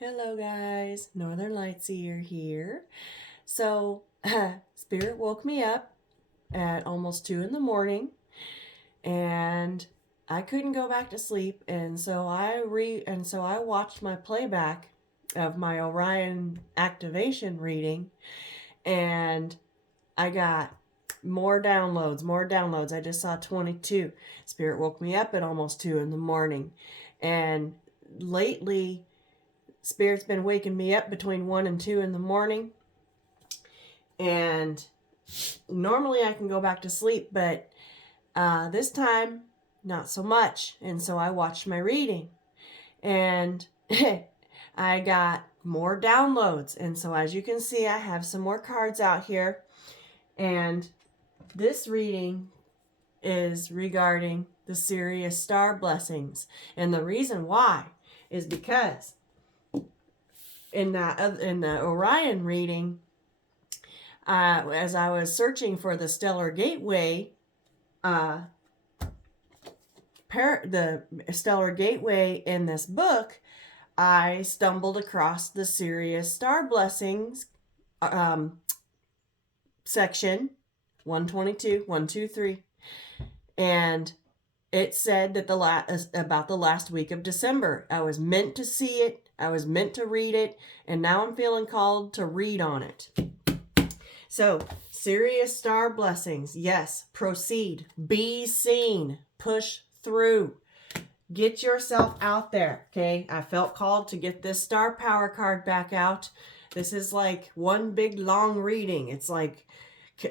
Hello guys, Northern Lightseer here. So, Spirit woke me up at almost 2 in the morning and I couldn't go back to sleep, and so I watched my playback of my Orion activation reading, and I got more downloads. I just saw 22. Spirit woke me up at almost 2 in the morning. And lately Spirit's been waking me up between 1 and 2 in the morning. And normally I can go back to sleep, but this time, not so much. And so I watched my reading. And I got more downloads. And so as you can see, I have some more cards out here. And this reading is regarding the Sirius star blessings. And the reason why is because in the Orion reading, as I was searching for the stellar gateway, the stellar gateway in this book, I stumbled across the Sirius star blessings section 122, 123, and it said that about the last week of December. I was meant to see it. I was meant to read it, and now I'm feeling called to read on it. So, Sirius star blessings. Yes, proceed. Be seen. Push through. Get yourself out there, okay? I felt called to get this star power card back out. This is like one big long reading. It's like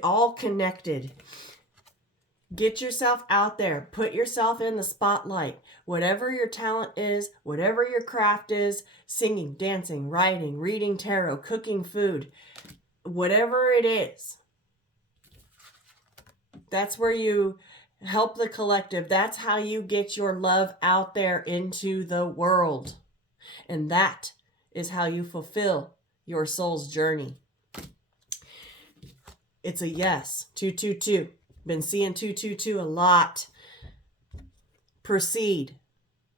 all connected. Get yourself out there. Put yourself in the spotlight. Whatever your talent is, whatever your craft is, singing, dancing, writing, reading tarot, cooking food, whatever it is, that's where you help the collective. That's how you get your love out there into the world. And that is how you fulfill your soul's journey. It's a yes. 222. Been seeing 222 a lot. Proceed.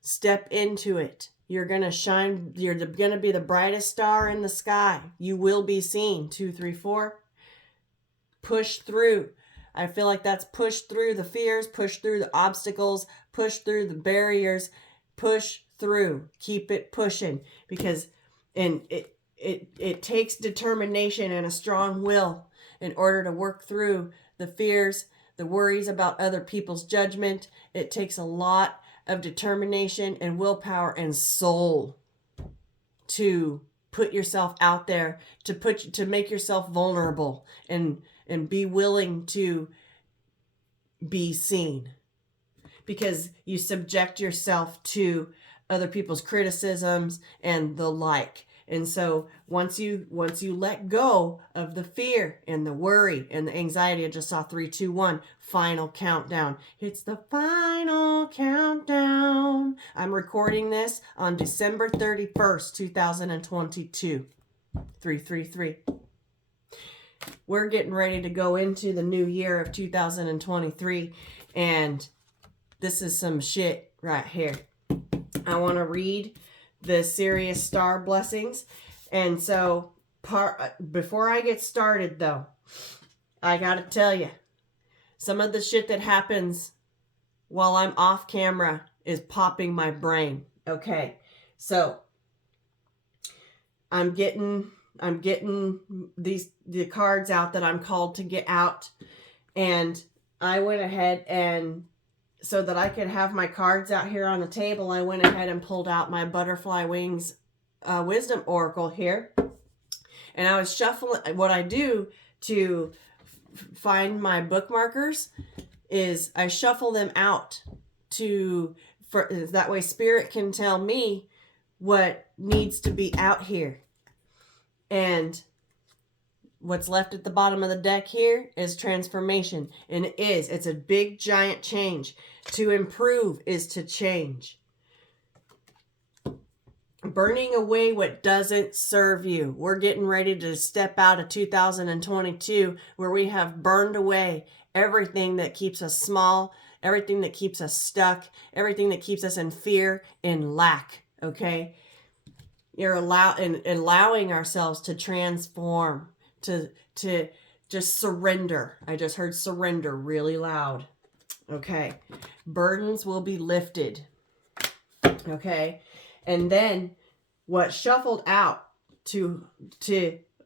Step into it. You're going to shine. You're going to be the brightest star in the sky. You will be seen. 234. Push through. I feel like that's push through the fears, push through the obstacles, push through the barriers, push through. Keep it pushing, because it takes determination and a strong will in order to work through the fears, the worries about other people's judgment. It takes a lot of determination and willpower and soul to put yourself out there, to make yourself vulnerable and be willing to be seen, because you subject yourself to other people's criticisms and the like. And so once you let go of the fear and the worry and the anxiety, I just saw 3, 2, 1, final countdown. It's the final countdown. I'm recording this on December 31st, 2022. 333. We're getting ready to go into the new year of 2023, and this is some shit right here. I want to read the Sirius star blessings. And so before I get started though, I gotta tell you, some of the shit that happens while I'm off camera is popping my brain. Okay, so I'm getting the cards out that I'm called to get out, and I went ahead, and so that I could have my cards out here on the table, I went ahead and pulled out my Butterfly Wings Wisdom Oracle here. And I was shuffling. What I do to find my bookmarkers is I shuffle them out that way Spirit can tell me what needs to be out here. And what's left at the bottom of the deck here is transformation. And it's a big giant change. To improve is to change. Burning away what doesn't serve you. We're getting ready to step out of 2022 where we have burned away everything that keeps us small, everything that keeps us stuck, everything that keeps us in fear, in lack. Okay? You're allowing ourselves to transform, to just surrender. I just heard surrender really loud. Okay. Burdens will be lifted. Okay. And then what shuffled out to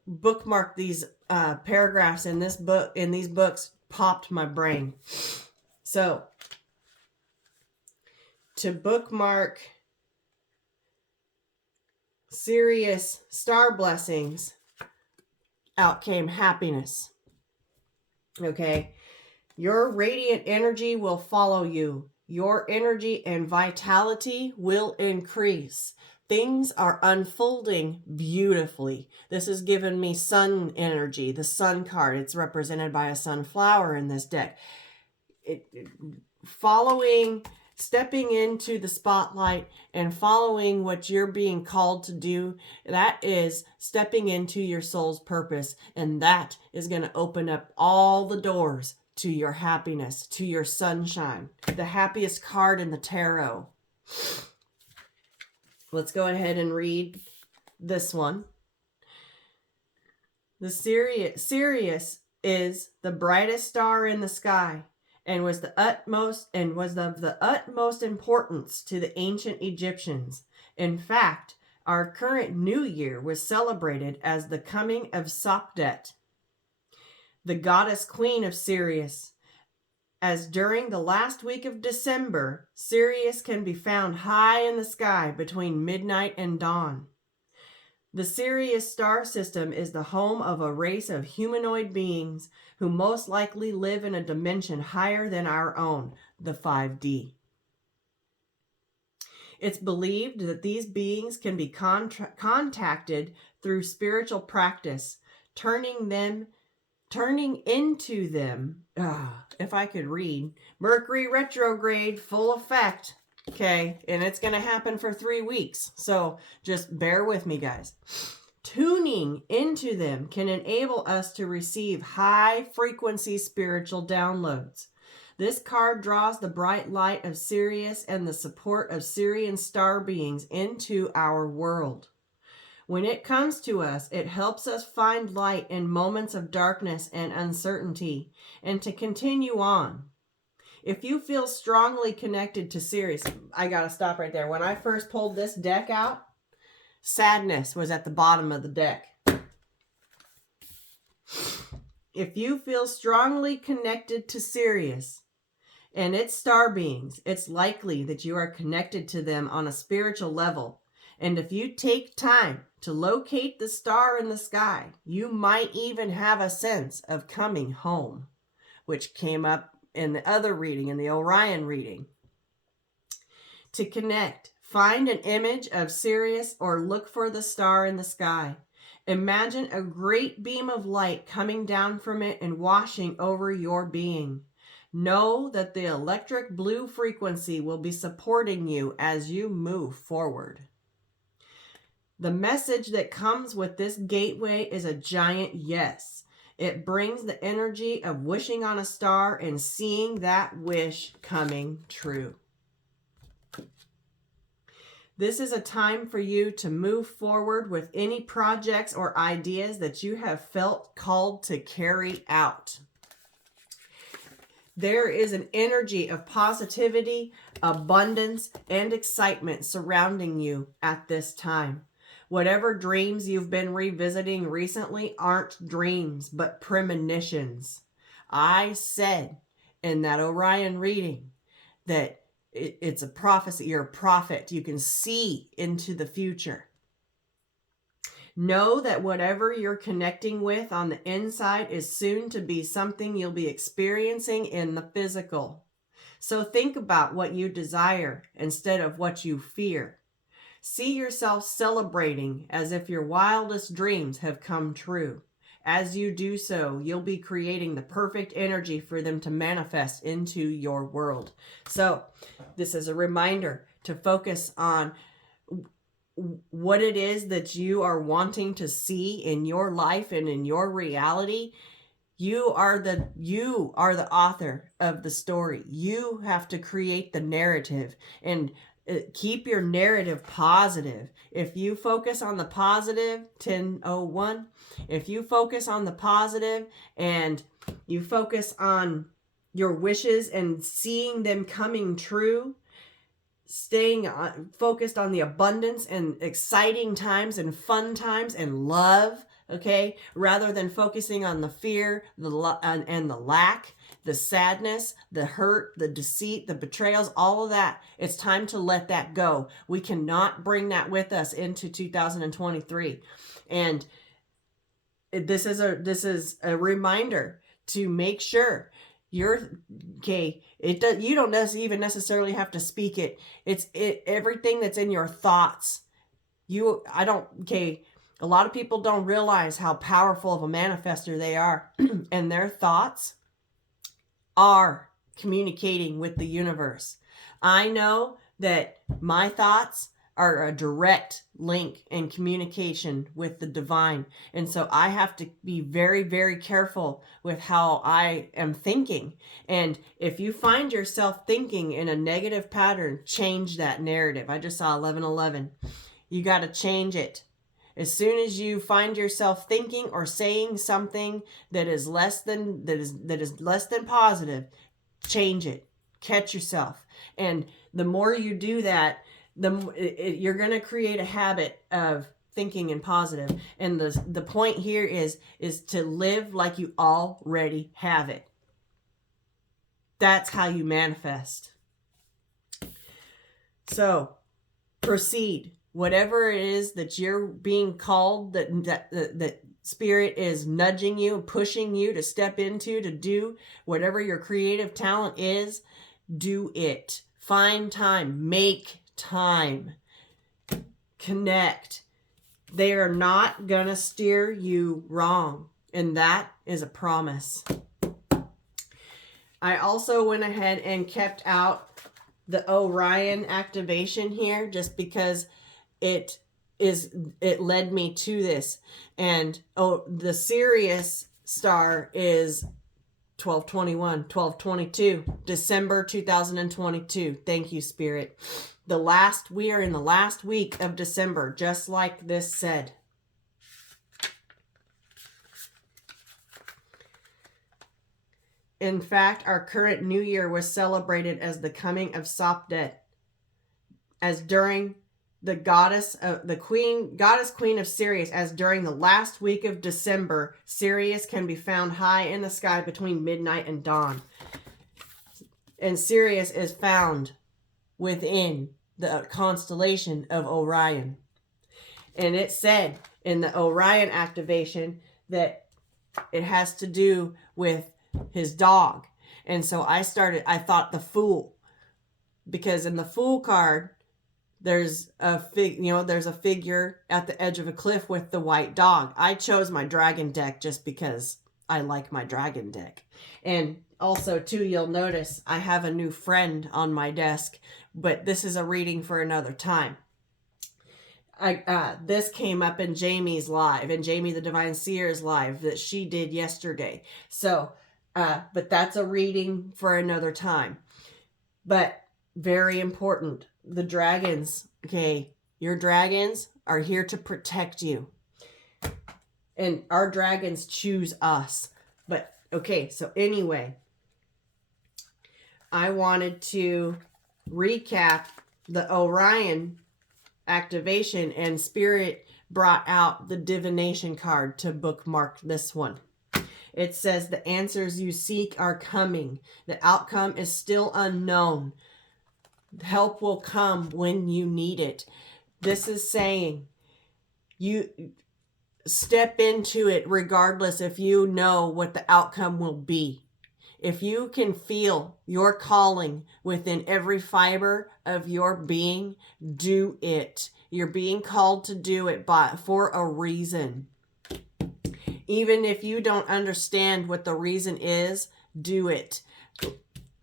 bookmark these paragraphs in this book, in these books, popped my brain. So to bookmark Sirius star blessings, out came happiness. Okay. Your radiant energy will follow you. Your energy and vitality will increase. Things are unfolding beautifully. This has given me sun energy, the sun card. It's represented by a sunflower in this deck. Stepping into the spotlight and following what you're being called to do, that is stepping into your soul's purpose. And that is going to open up all the doors to your happiness, to your sunshine. The happiest card in the tarot. Let's go ahead and read this one. The Sirius is the brightest star in the sky, and was of the utmost importance to the ancient Egyptians. In fact, our current new year was celebrated as the coming of Sopdet, the goddess queen of Sirius, as during the last week of December, Sirius can be found high in the sky between midnight and dawn. The Sirius star system is the home of a race of humanoid beings who most likely live in a dimension higher than our own, the 5D. It's believed that these beings can be contacted through spiritual practice, turning into them, if I could read, Mercury retrograde, full effect. Okay, and it's going to happen for 3 weeks. So just bear with me, guys. Tuning into them can enable us to receive high frequency spiritual downloads. This card draws the bright light of Sirius and the support of Sirian star beings into our world. When it comes to us, it helps us find light in moments of darkness and uncertainty and to continue on. If you feel strongly connected to Sirius, I got to stop right there. When I first pulled this deck out, sadness was at the bottom of the deck. If you feel strongly connected to Sirius and its star beings, it's likely that you are connected to them on a spiritual level. And if you take time to locate the star in the sky, you might even have a sense of coming home, which came up in the other reading, in the Orion reading. To connect, find an image of Sirius or look for the star in the sky. Imagine a great beam of light coming down from it and washing over your being. Know that the electric blue frequency will be supporting you as you move forward. The message that comes with this gateway is a giant yes. It brings the energy of wishing on a star and seeing that wish coming true. This is a time for you to move forward with any projects or ideas that you have felt called to carry out. There is an energy of positivity, abundance, and excitement surrounding you at this time. Whatever dreams you've been revisiting recently aren't dreams, but premonitions. I said in that Orion reading that it's a prophecy. You're a prophet. You can see into the future. Know that whatever you're connecting with on the inside is soon to be something you'll be experiencing in the physical. So think about what you desire instead of what you fear. See yourself celebrating as if your wildest dreams have come true. As you do so, you'll be creating the perfect energy for them to manifest into your world. So this is a reminder to focus on what it is that you are wanting to see in your life and in your reality. You are the author of the story. You have to create the narrative. And keep your narrative positive. If you focus on the positive, 1001, if you focus on the positive and you focus on your wishes and seeing them coming true, staying focused on the abundance and exciting times and fun times and love, okay, rather than focusing on the fear, and the lack, the sadness, the hurt, the deceit, the betrayals, all of that. It's time to let that go. We cannot bring that with us into 2023. And this is a reminder to make sure you're okay. You don't even necessarily have to speak it. It's everything that's in your thoughts. A lot of people don't realize how powerful of a manifester they are, and their thoughts are communicating with the universe. I know that my thoughts are a direct link in communication with the divine. And so I have to be very, very careful with how I am thinking. And if you find yourself thinking in a negative pattern, change that narrative. I just saw 1111. You got to change it. As soon as you find yourself thinking or saying something that is less than positive, change it. Catch yourself. And the more you do that, you're going to create a habit of thinking in positive. And the point here is to live like you already have it. That's how you manifest. So proceed. Whatever it is that you're being called, that spirit is nudging you, pushing you to step into, to do whatever your creative talent is, do it. Find time. Make time. Connect. They are not going to steer you wrong. And that is a promise. I also went ahead and kept out the Orion activation here just because it led me to this. And the Sirius star is 1221, 1222, December 2022. Thank you, Spirit. We are in the last week of December, just like this said. In fact, our current new year was celebrated as the coming of Sopdet, as during the goddess queen of Sirius, as during the last week of December, Sirius can be found high in the sky between midnight and dawn. And Sirius is found within the constellation of Orion. And it said in the Orion activation that it has to do with his dog. And so I thought the Fool, because in the Fool card, there's a figure at the edge of a cliff with the white dog. I chose my dragon deck just because I like my dragon deck. And also, too, you'll notice I have a new friend on my desk, but this is a reading for another time. This came up in Jamie's live, in Jamie the Divine Seer's live that she did yesterday. So, but that's a reading for another time. But very important. The dragons, okay, your dragons are here to protect you. And our dragons choose us. But, okay, so anyway, I wanted to recap the Orion activation, and Spirit brought out the divination card to bookmark this one. It says the answers you seek are coming. The outcome is still unknown. Help will come when you need it. This is saying you step into it regardless if you know what the outcome will be. If you can feel your calling within every fiber of your being, do it. You're being called to do it for a reason. Even if you don't understand what the reason is, do it.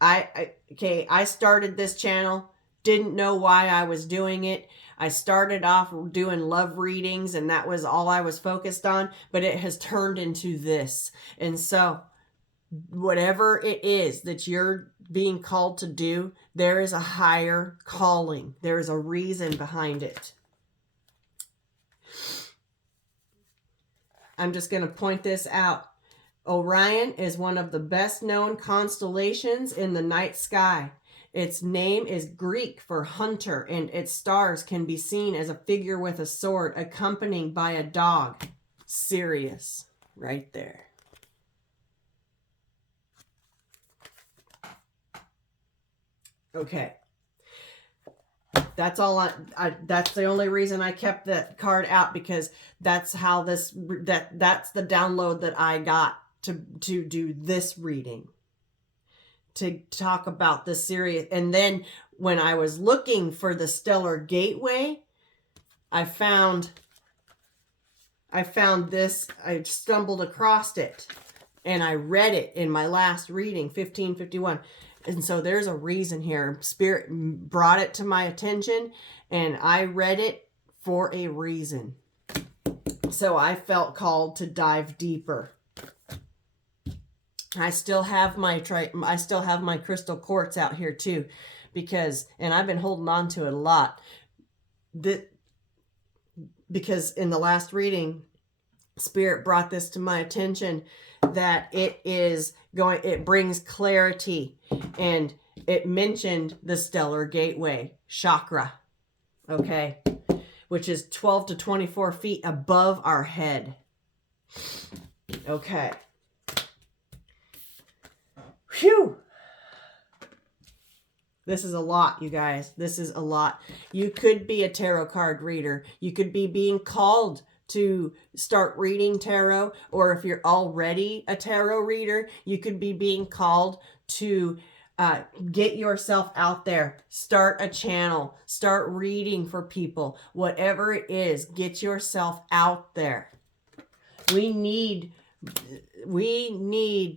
I started this channel, didn't know why I was doing it. I started off doing love readings, and that was all I was focused on, but it has turned into this. And so whatever it is that you're being called to do, there is a higher calling. There is a reason behind it. I'm just going to point this out. Orion is one of the best known constellations in the night sky. Its name is Greek for hunter, and its stars can be seen as a figure with a sword accompanied by a dog. Sirius, right there. Okay. That's all that's the only reason I kept that card out, because that's how that's the download that I got to do this reading, to talk about the Sirius. And then when I was looking for the stellar gateway, I found this. I stumbled across it and I read it in my last reading, 1551. And so there's a reason here. Spirit brought it to my attention and I read it for a reason. So I felt called to dive deeper. I still have my crystal quartz out here too, because, and I've been holding on to it a lot. Because in the last reading, Spirit brought this to my attention, that it brings clarity, and it mentioned the stellar gateway chakra, okay, which is 12 to 24 feet above our head. Okay. Phew. This is a lot, you guys. This is a lot. You could be a tarot card reader. You could be being called to start reading tarot, or if you're already a tarot reader, you could be being called to get yourself out there, start a channel, start reading for people, whatever it is, get yourself out there. We need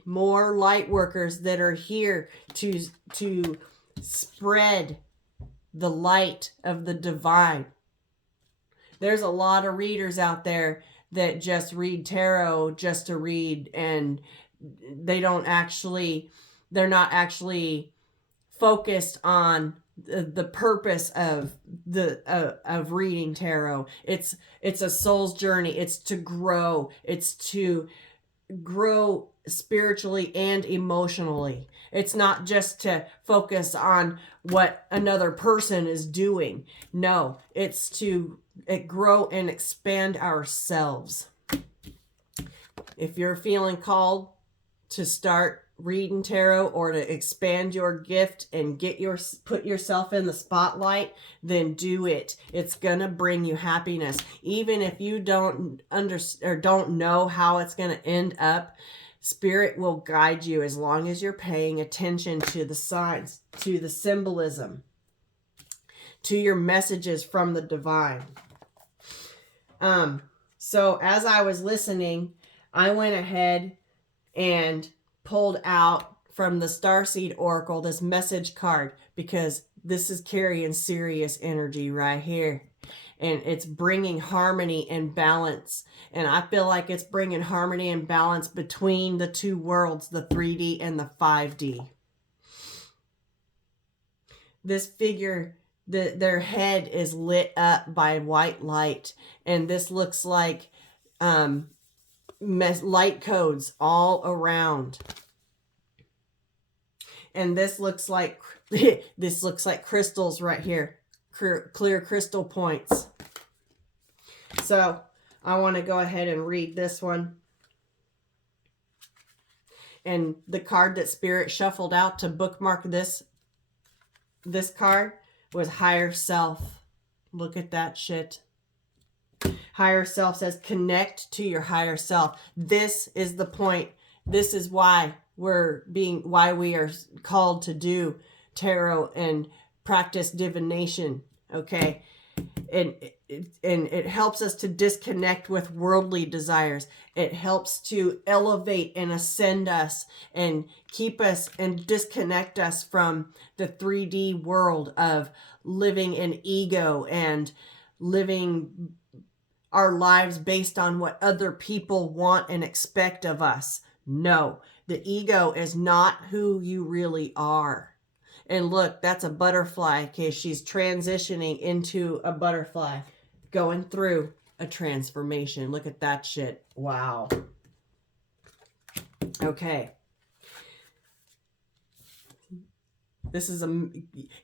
more light workers that are here to spread the light of the divine. There's a lot of readers out there that just read tarot just to read, and they're not actually focused on the purpose of reading tarot. It's a soul's journey. It's to grow. It's to grow spiritually and emotionally. It's not just to focus on what another person is doing. No, it's to grow and expand ourselves. If you're feeling called to start reading tarot, or to expand your gift and put yourself in the spotlight, then do it. It's gonna bring you happiness, even if you don't know how it's gonna end up. Spirit will guide you as long as you're paying attention to the signs, to the symbolism, to your messages from the divine. So as I was listening, I went ahead and pulled out from the Starseed Oracle this message card, because this is carrying Sirius energy right here. And it's bringing harmony and balance. And I feel like it's bringing harmony and balance between the two worlds, the 3D and the 5D. This figure, their head is lit up by white light. And this looks like light codes all around. And this looks like crystals right here, clear crystal points. So I want to go ahead and read this one. And the card that Spirit shuffled out to bookmark this card was Higher Self. Look at that shit. Higher Self says, connect to your higher self. This is the point. This is why we are called to do tarot and practice divination. Okay. And it helps us to disconnect with worldly desires. It helps to elevate and ascend us and keep us and disconnect us from the 3D world of living in ego and living our lives based on what other people want and expect of us. No, the ego is not who you really are. And look, that's a butterfly. Okay, she's transitioning into a butterfly, going through a transformation. Look at that shit. Wow. Okay. This is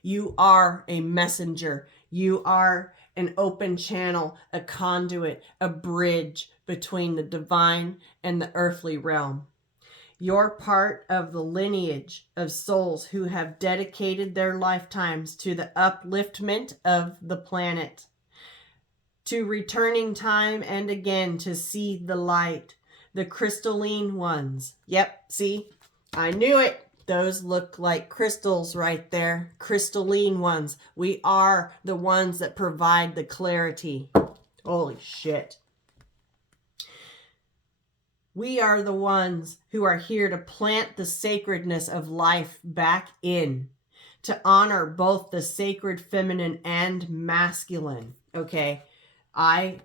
you are a messenger. You are an open channel, a conduit, a bridge between the divine and the earthly realm. You're part of the lineage of souls who have dedicated their lifetimes to the upliftment of the planet, to returning time and again to see the light, the crystalline ones. Yep, see? I knew it. Those look like crystals right there. Crystalline ones. We are the ones that provide the clarity. Holy shit. We are the ones who are here to plant the sacredness of life back in, to honor both the sacred feminine and masculine. Okay. I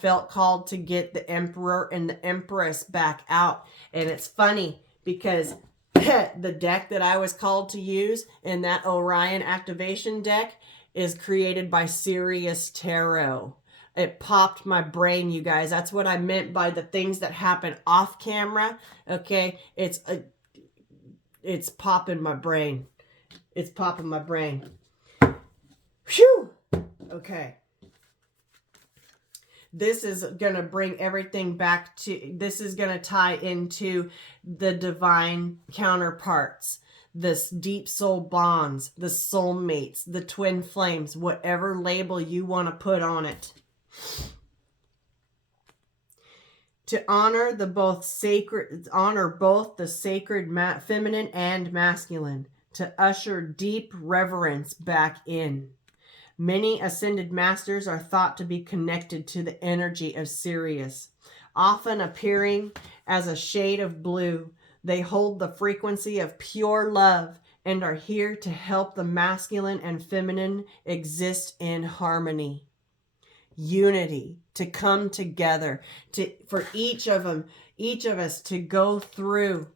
felt called to get the emperor and the empress back out. And it's funny because the deck that I was called to use in that Orion activation deck is created by Sirius Tarot. It popped my brain, you guys. That's what I meant by the things that happen off camera. Okay, it's popping my brain. It's popping my brain. Phew. Okay. This is going to bring everything back to, this is going to tie into the divine counterparts, this deep soul bonds, the soulmates, the twin flames, whatever label you want to put on it. To honor both the sacred feminine and masculine, to usher deep reverence back in. Many ascended masters are thought to be connected to the energy of Sirius. Often appearing as a shade of blue, they hold the frequency of pure love and are here to help the masculine and feminine exist in harmony. Unity, to come together, for each of us to go through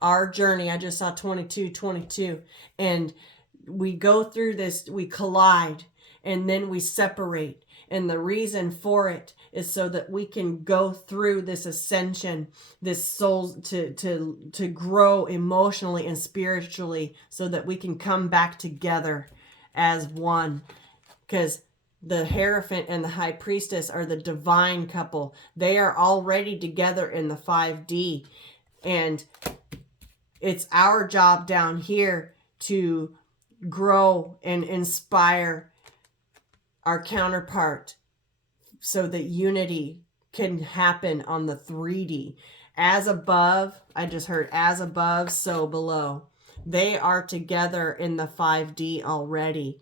our journey. I just saw 22, and we go through this, we collide, and then we separate. And the reason for it is so that we can go through this ascension, this soul, to grow emotionally and spiritually, so that we can come back together as one. Because the Hierophant and the High Priestess are the divine couple. They are already together in the 5D. And it's our job down here to grow and inspire our counterpart so that unity can happen on the 3D. As above, I just heard, as above, so below. They are together in the 5D already.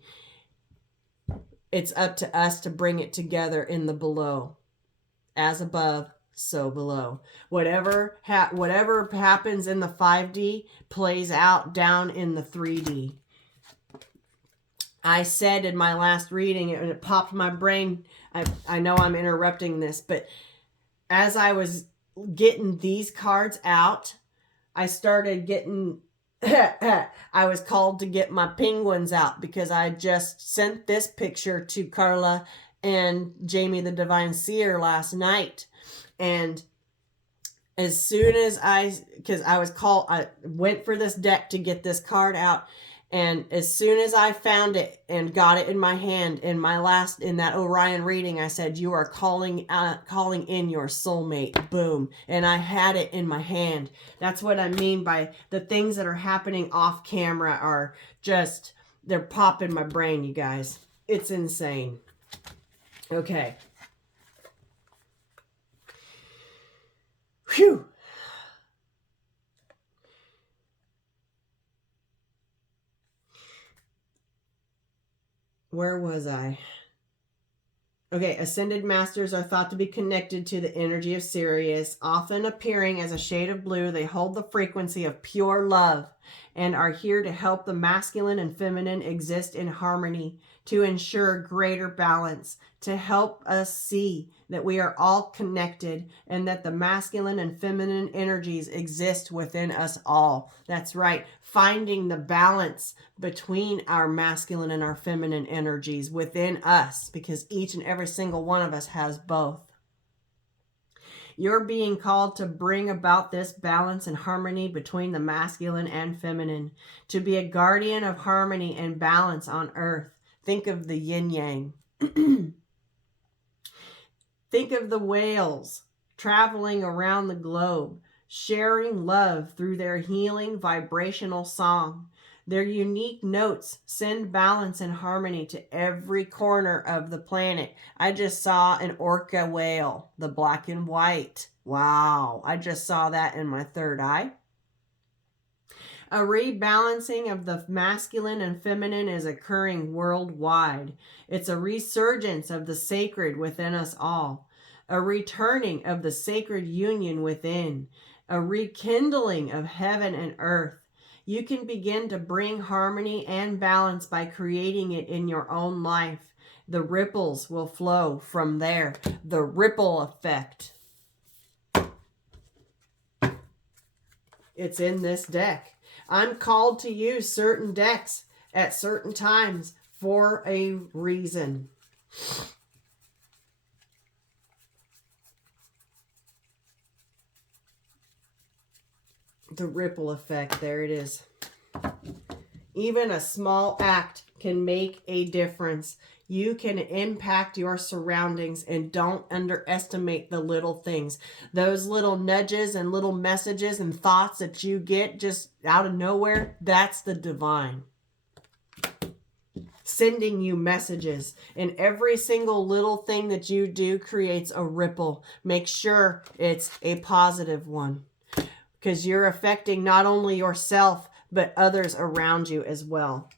It's up to us to bring it together in the below. As above, so below. Whatever happens in the 5D plays out down in the 3D. I said in my last reading, and it popped my brain. I know I'm interrupting this, but as I was getting these cards out, I started getting... I was called to get my penguins out because I just sent this picture to Carla and Jamie the Divine Seer last night. And as soon as I went for this deck to get this card out. And as soon as I found it and got it in my hand in that Orion reading, I said, you are calling in your soulmate. Boom. And I had it in my hand. That's what I mean by the things that are happening off camera are just, they're popping my brain, you guys. It's insane. Okay. Phew. Where was I? Okay, ascended masters are thought to be connected to the energy of Sirius, often appearing as a shade of blue. They hold the frequency of pure love and are here to help the masculine and feminine exist in harmony, to ensure greater balance, to help us see that we are all connected and that the masculine and feminine energies exist within us all. That's right. Finding the balance between our masculine and our feminine energies within us, because each and every single one of us has both. You're being called to bring about this balance and harmony between the masculine and feminine, to be a guardian of harmony and balance on earth. Think of the yin yang. Think of the whales traveling around the globe, sharing love through their healing vibrational song. Their unique notes send balance and harmony to every corner of the planet. I just saw an orca whale, the black and white. Wow, I just saw that in my third eye. A rebalancing of the masculine and feminine is occurring worldwide. It's a resurgence of the sacred within us all, a returning of the sacred union within, a rekindling of heaven and earth. You can begin to bring harmony and balance by creating it in your own life. The ripples will flow from there. The ripple effect. It's in this deck. I'm called to use certain decks at certain times for a reason. The ripple effect, there it is. Even a small act can make a difference. You can impact your surroundings, and don't underestimate the little things. Those little nudges and little messages and thoughts that you get just out of nowhere, that's the divine sending you messages. And every single little thing that you do creates a ripple. Make sure it's a positive one, because you're affecting not only yourself, but others around you as well.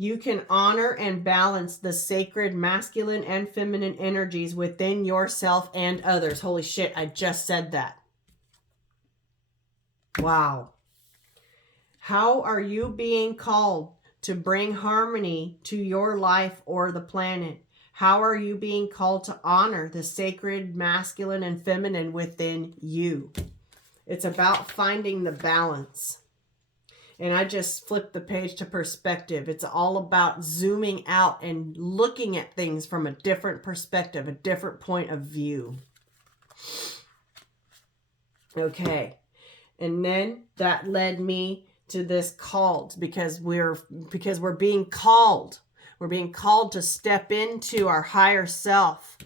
You can honor and balance the sacred masculine and feminine energies within yourself and others. Holy shit, I just said that. Wow. How are you being called to bring harmony to your life or the planet? How are you being called to honor the sacred masculine and feminine within you? It's about finding the balance. And I just flipped the page to perspective. It's all about zooming out and looking at things from a different perspective, a different point of view. Okay. And then that led me to this called, because we're being called. We're being called to step into our higher self,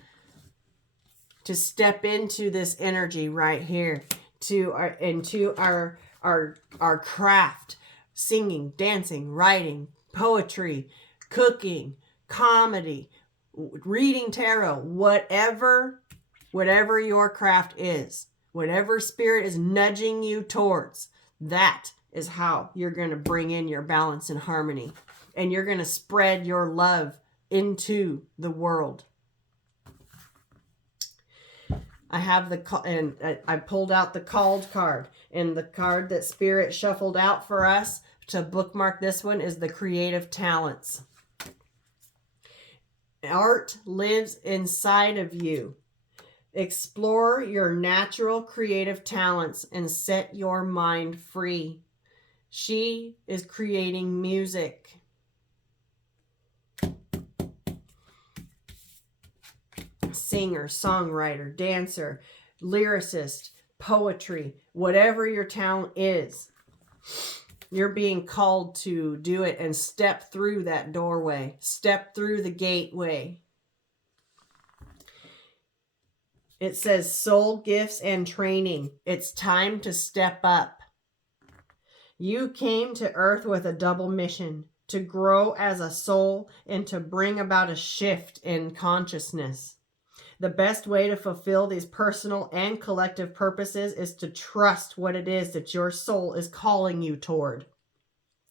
to step into this energy right here, into our craft. Singing, dancing, writing, poetry, cooking, comedy, reading tarot, whatever your craft is, whatever spirit is nudging you towards, that is how you're going to bring in your balance and harmony. And you're going to spread your love into the world. I have I pulled out the called card, and the card that Spirit shuffled out for us to bookmark this one is the creative talents. Art lives inside of you. Explore your natural creative talents and set your mind free. She is creating music. Singer, songwriter, dancer, lyricist, poetry, whatever your talent is, you're being called to do it and step through that doorway, step through the gateway. It says soul gifts and training. It's time to step up. You came to Earth with a double mission: to grow as a soul and to bring about a shift in consciousness. The best way to fulfill these personal and collective purposes is to trust what it is that your soul is calling you toward.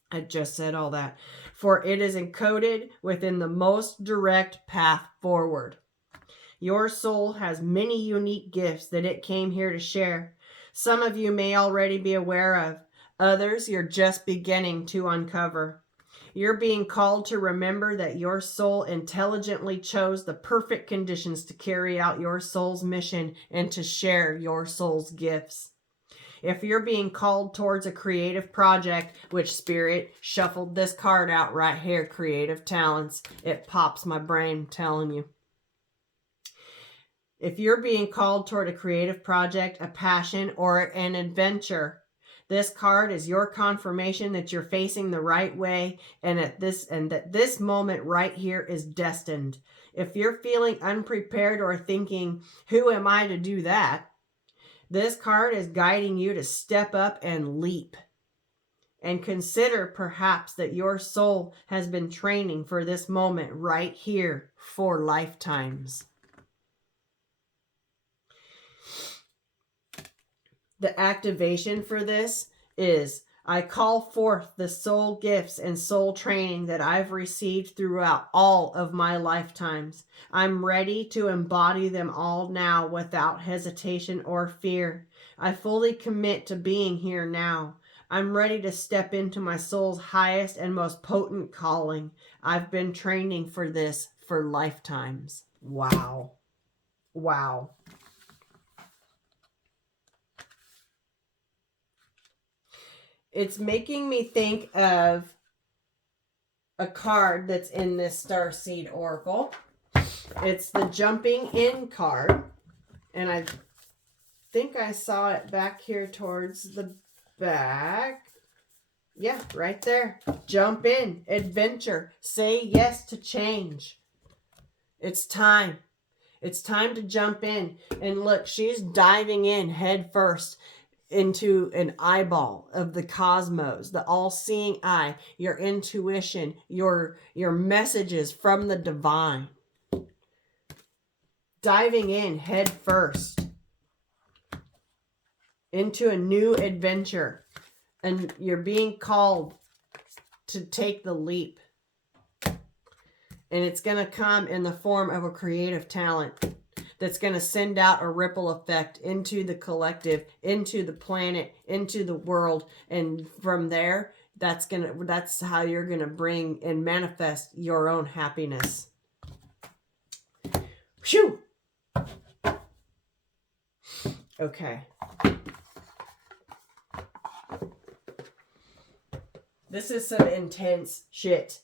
I just said all that. For it is encoded within the most direct path forward. Your soul has many unique gifts that it came here to share. Some of you may already be aware of. Others you're just beginning to uncover. You're being called to remember that your soul intelligently chose the perfect conditions to carry out your soul's mission and to share your soul's gifts. If you're being called towards a creative project, which Spirit shuffled this card out right here, creative talents, it pops my brain telling you. If you're being called toward a creative project, a passion, or an adventure, this card is your confirmation that you're facing the right way and that this moment right here is destined. If you're feeling unprepared or thinking, who am I to do that? This card is guiding you to step up and leap. And consider perhaps that your soul has been training for this moment right here for lifetimes. The activation for this is, I call forth the soul gifts and soul training that I've received throughout all of my lifetimes. I'm ready to embody them all now without hesitation or fear. I fully commit to being here now. I'm ready to step into my soul's highest and most potent calling. I've been training for this for lifetimes. Wow. Wow. It's making me think of a card that's in this Starseed Oracle. It's the Jumping In card. And I think I saw it back here towards the back. Yeah, right there. Jump in. Adventure. Say yes to change. It's time. It's time to jump in. And look, she's diving in head first into an eyeball of the cosmos, the all-seeing eye, your intuition, your messages from the divine. Diving in head first into a new adventure, and you're being called to take the leap. And it's going to come in the form of a creative talent that's going to send out a ripple effect into the collective, into the planet, into the world. And from there, that's how you're going to bring and manifest your own happiness. Phew! Okay. This is some intense shit.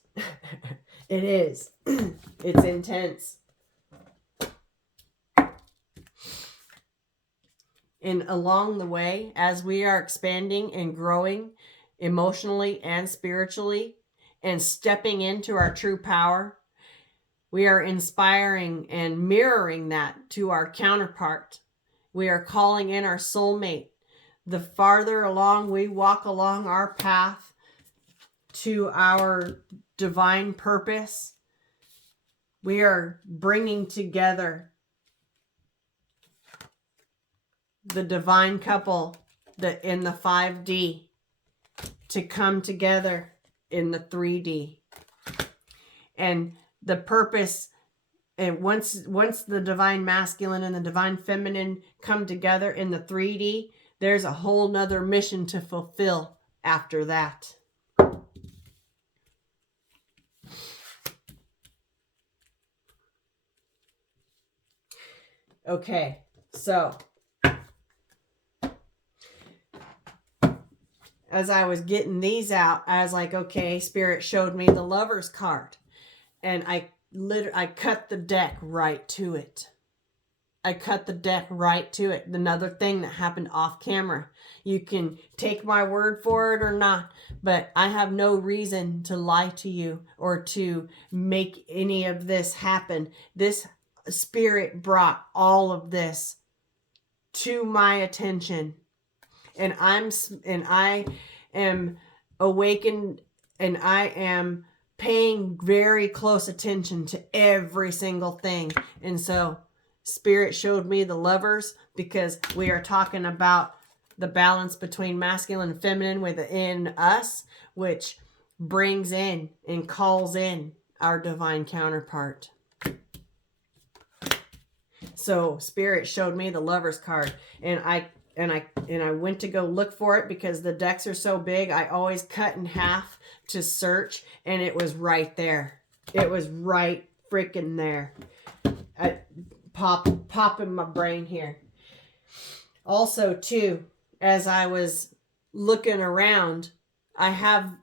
It is. It's intense. And along the way, as we are expanding and growing emotionally and spiritually and stepping into our true power, we are inspiring and mirroring that to our counterpart. We are calling in our soulmate. The farther along we walk along our path to our divine purpose, we are bringing together the divine couple that in the 5D to come together in the 3D. And the purpose, and once the divine masculine and the divine feminine come together in the 3D, there's a whole nother mission to fulfill after that. Okay, so as I was getting these out, I was like, okay, Spirit showed me the Lover's card. And I cut the deck right to it. I cut the deck right to it. Another thing that happened off camera. You can take my word for it or not, but I have no reason to lie to you or to make any of this happen. This Spirit brought all of this to my attention. And I am awakened, and I am paying very close attention to every single thing. And so Spirit showed me the Lovers because we are talking about the balance between masculine and feminine within us, which brings in and calls in our divine counterpart. So Spirit showed me the Lover's card, and I went to go look for it because the decks are so big. I always cut in half to search, and it was right there. It was right freaking there. I pop in my brain here. Also, too, as I was looking around, I have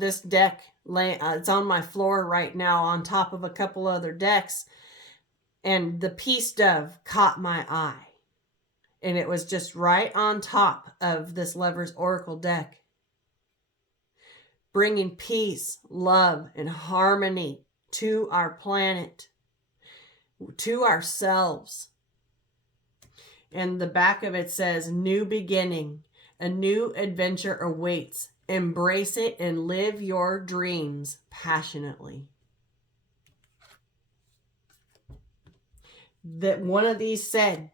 this deck it's on my floor right now on top of a couple other decks, and the Peace Dove caught my eye, and it was just right on top of this Lover's Oracle deck, bringing peace, love, and harmony to our planet, to ourselves. And the back of it says, new beginning, a new adventure awaits. Embrace it and live your dreams passionately. That one of these said,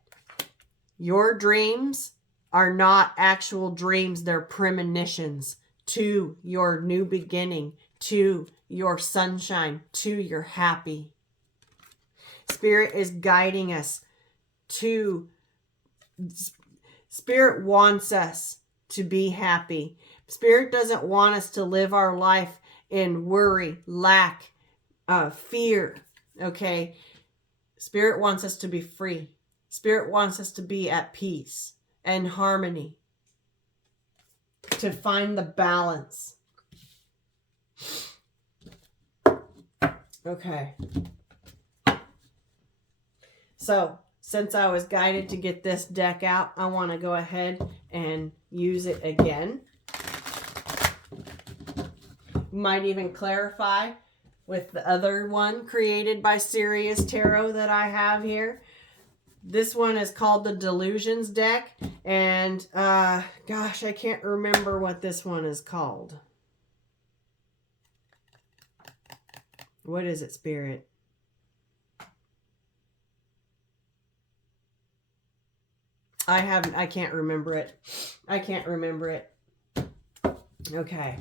your dreams are not actual dreams, they're premonitions to your new beginning, to your sunshine, to your happy. Spirit is guiding us to, Spirit wants us to be happy. Spirit doesn't want us to live our life in worry, lack, fear, okay? Spirit wants us to be free. Spirit wants us to be at peace and harmony, to find the balance. Okay. So, since I was guided to get this deck out, I want to go ahead and use it again. Might even clarify with the other one created by Sirius Tarot that I have here. This one is called the Delusions deck, and gosh, I can't remember what this one is called. What is it, Spirit? I can't remember it. I can't remember it. Okay.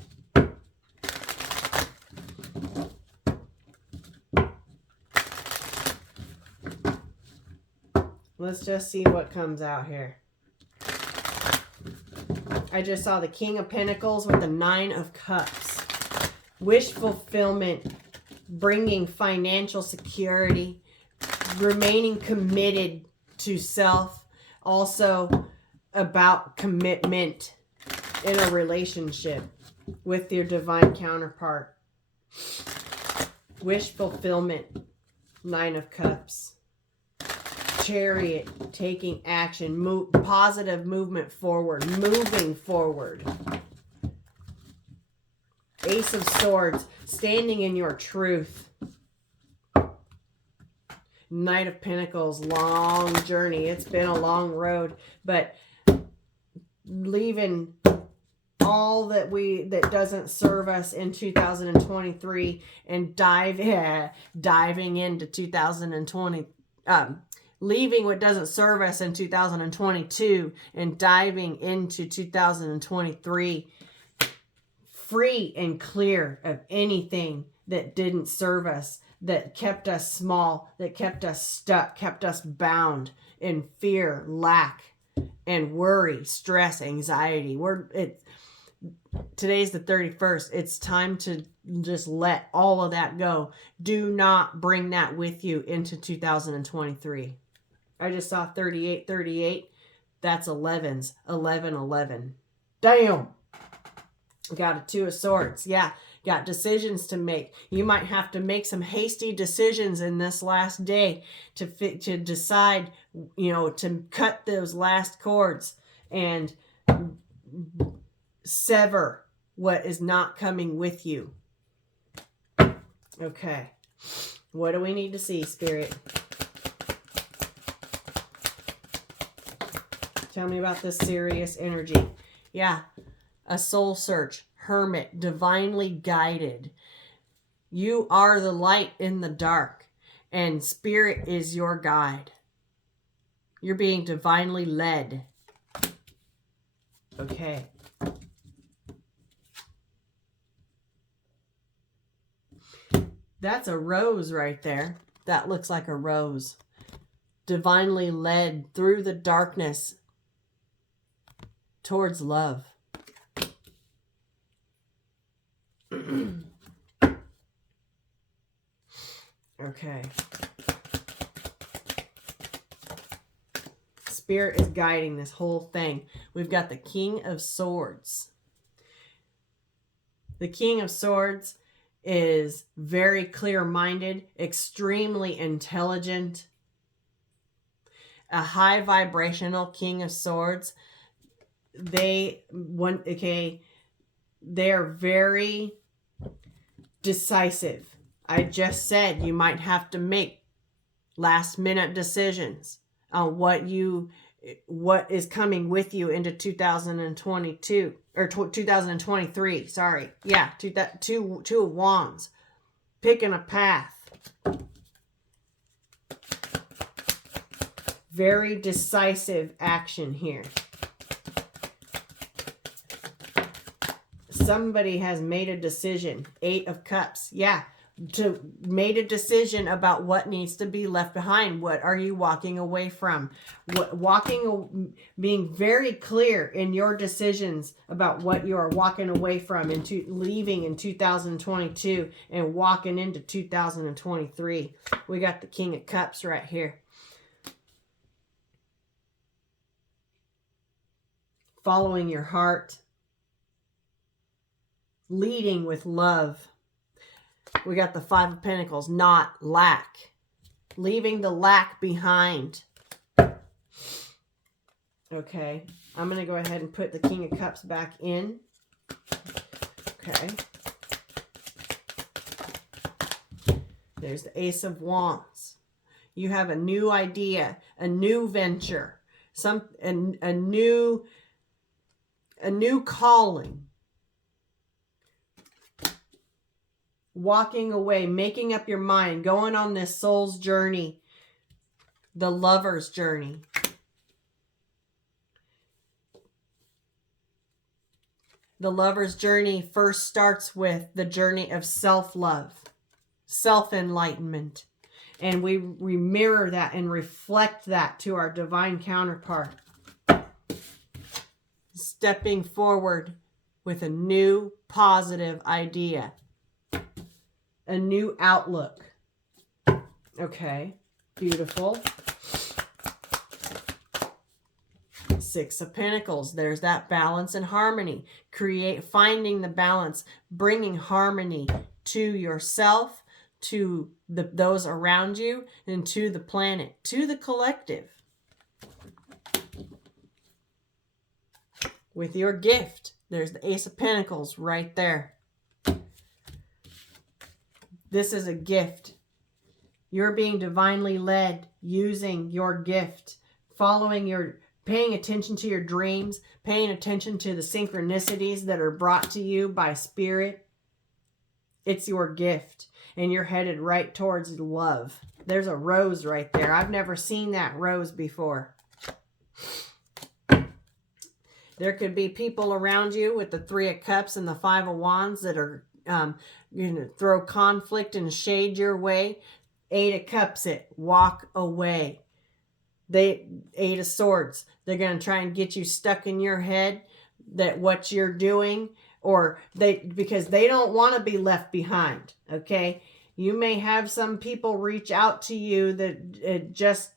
Let's just see what comes out here. I just saw the King of Pentacles with the Nine of Cups. Wish fulfillment, bringing financial security, remaining committed to self, also about commitment in a relationship with your divine counterpart. Wish fulfillment, Nine of Cups. Chariot, taking action, positive movement forward, moving forward. Ace of Swords, standing in your truth. Knight of Pentacles, long journey. It's been a long road, but leaving all that doesn't serve us in 2023 and diving into 2020. Leaving what doesn't serve us in 2022 and diving into 2023 free and clear of anything that didn't serve us, that kept us small, that kept us stuck, kept us bound in fear, lack, and worry, stress, anxiety. Today's the 31st. It's time to just let all of that go. Do not bring that with you into 2023. I just saw 3838. That's 11s. 1111. Damn. Got a Two of Swords. Yeah. Got decisions to make. You might have to make some hasty decisions in this last day to decide, to cut those last cords and sever what is not coming with you. Okay. What do we need to see, Spirit? Tell me about this Sirius energy. Yeah. A soul search. Hermit. Divinely guided. You are the light in the dark. And Spirit is your guide. You're being divinely led. Okay. That's a rose right there. That looks like a rose. Divinely led through the darkness towards love. Okay. Spirit is guiding this whole thing. We've got the King of Swords. The King of Swords is very clear-minded, extremely intelligent, a high vibrational King of Swords. They're very decisive. I just said you might have to make last-minute decisions on what is coming with you into 2022 or 2023. Sorry, yeah, two of Wands, picking a path. Very decisive action here. Somebody has made a decision. 8 of Cups. Yeah. Made a decision about what needs to be left behind. What are you walking away from? Being very clear in your decisions about what you are walking away from into leaving in 2022 and walking into 2023. We got the King of Cups right here. Following your heart. Leading with love. We got the 5 of Pentacles, not lack. Leaving the lack behind. Okay. I'm going to go ahead and put the King of Cups back in. Okay. There's the Ace of Wands. You have a new idea, a new venture, a new calling. Walking away, making up your mind, going on this soul's journey, the lover's journey. The lover's journey first starts with the journey of self-love, self-enlightenment. And we mirror that and reflect that to our divine counterpart. Stepping forward with a new positive idea. A new outlook. Okay, beautiful. 6 of Pentacles. There's that balance and harmony. Finding the balance, bringing harmony to yourself, to those around you, and to the planet, to the collective. With your gift. There's the Ace of Pentacles right there. This is a gift. You're being divinely led, using your gift, paying attention to your dreams, paying attention to the synchronicities that are brought to you by Spirit. It's your gift, and you're headed right towards love. There's a rose right there. I've never seen that rose before. There could be people around you with the 3 of Cups and the 5 of Wands that are throw conflict and shade your way. 8 of Cups walk away. 8 of Swords, they're going to try and get you stuck in your head that what you're doing, because they don't want to be left behind. Okay, you may have some people reach out to you that just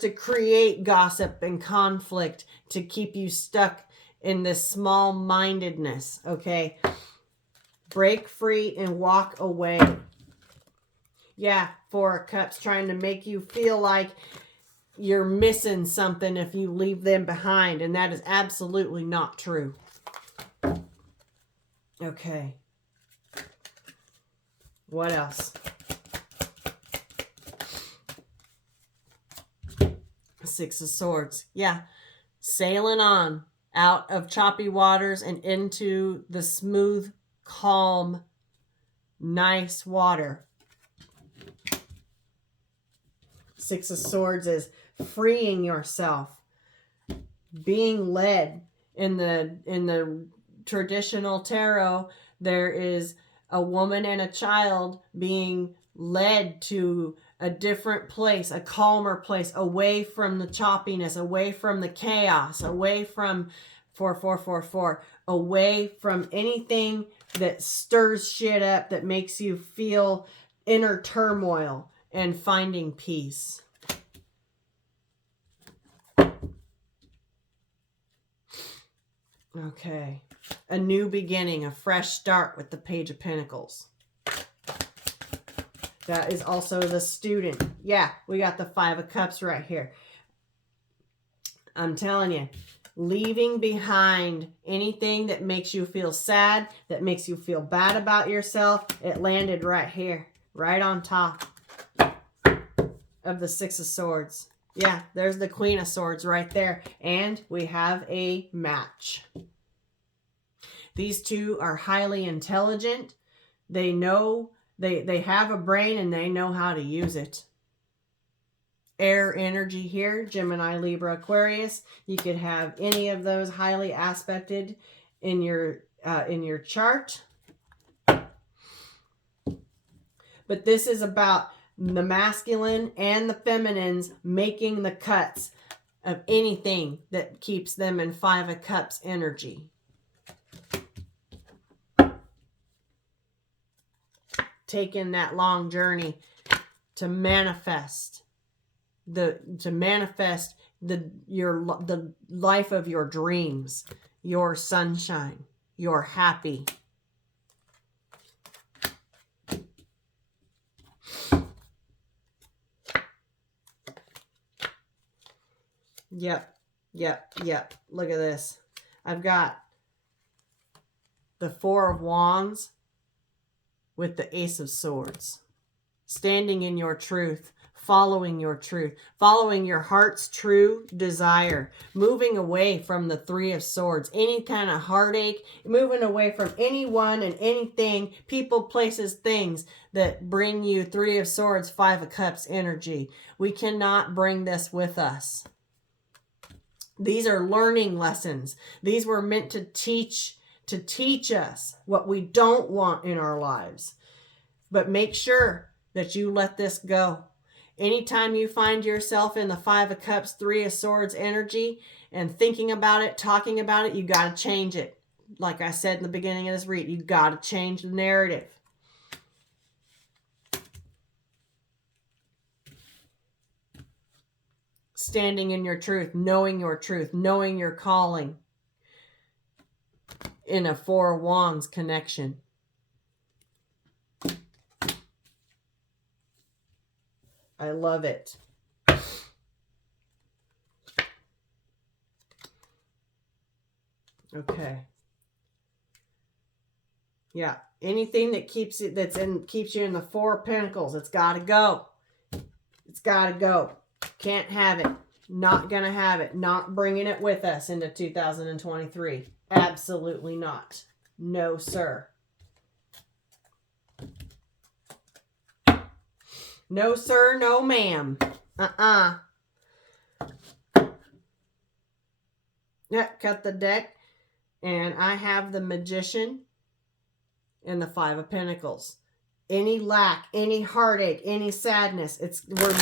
to create gossip and conflict to keep you stuck in this small-mindedness. Okay, break free and walk away. Yeah, 4 of Cups, trying to make you feel like you're missing something if you leave them behind, and that is absolutely not true. Okay. What else? 6 of Swords. Yeah, sailing on out of choppy waters and into the smooth, calm, nice water. 6 of Swords is freeing yourself, being led. In the traditional tarot, there is a woman and a child being led to a different place, a calmer place, away from the choppiness, away from the chaos, away from 4444, away from anything that stirs shit up, that makes you feel inner turmoil, and finding peace. Okay. A new beginning, a fresh start with the Page of Pentacles. That is also the student. Yeah, we got the Five of Cups right here. I'm telling you, leaving behind anything that makes you feel sad, that makes you feel bad about yourself. It landed right here, right on top of the Six of Swords. Yeah, there's the Queen of Swords right there. And we have a match. These two are highly intelligent. They know, they have a brain and they know how to use it. Air energy here, Gemini, Libra, Aquarius. You could have any of those highly aspected in your chart. But this is about the masculine and the feminines making the cuts of anything that keeps them in Five of Cups energy. Taking that long journey to manifest the life of your dreams, your sunshine, your happy. Yep. Look at this. I've got the Four of Wands with the Ace of Swords. Standing in your truth, following your truth, following your heart's true desire, moving away from the Three of Swords, any kind of heartache, moving away from anyone and anything, people, places, things that bring you Three of Swords, Five of Cups energy. We cannot bring this with us. These are learning lessons. These were meant to teach us what we don't want in our lives. But make sure that you let this go. Anytime you find yourself in the Five of Cups, Three of Swords energy and thinking about it, talking about it, you got to change it. Like I said in the beginning of this read, you got to change the narrative. Standing in your truth, knowing your calling. In a Four of Wands connection. I love it. Okay. Yeah, anything that keeps you in the Four of Pentacles, it's got to go. It's got to go. Can't have it. Not going to have it. Not bringing it with us into 2023. Absolutely not. No, sir. No, sir. No, ma'am. Yeah, cut the deck. And I have the Magician and the Five of Pentacles. Any lack, any heartache, any sadness, we're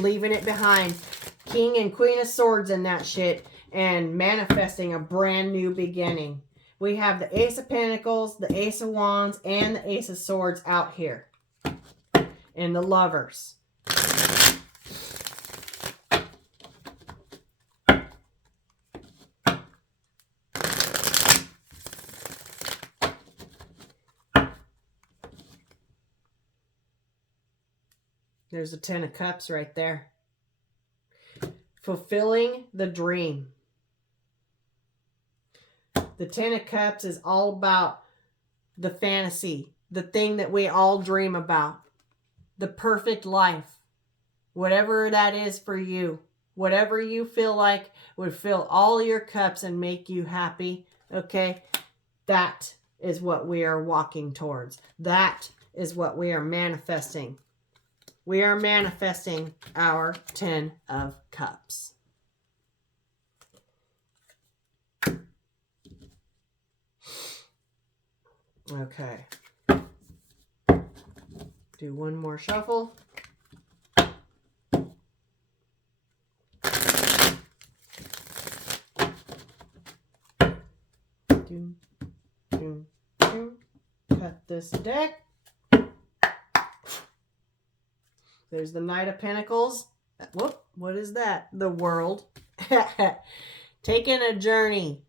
leaving it behind. King and Queen of Swords in that shit. And manifesting a brand new beginning. We have the Ace of Pentacles, the Ace of Wands, and the Ace of Swords out here. And the Lovers. There's the Ten of Cups right there. Fulfilling the dream. The Ten of Cups is all about the fantasy, the thing that we all dream about, the perfect life, whatever that is for you, whatever you feel like would fill all your cups and make you happy, okay? That is what we are walking towards. That is what we are manifesting. We are manifesting our Ten of Cups. Okay. Do one more shuffle. Doom, doom, doom. Cut this deck. There's the Knight of Pentacles. Whoop, what is that? The World. Taking a journey.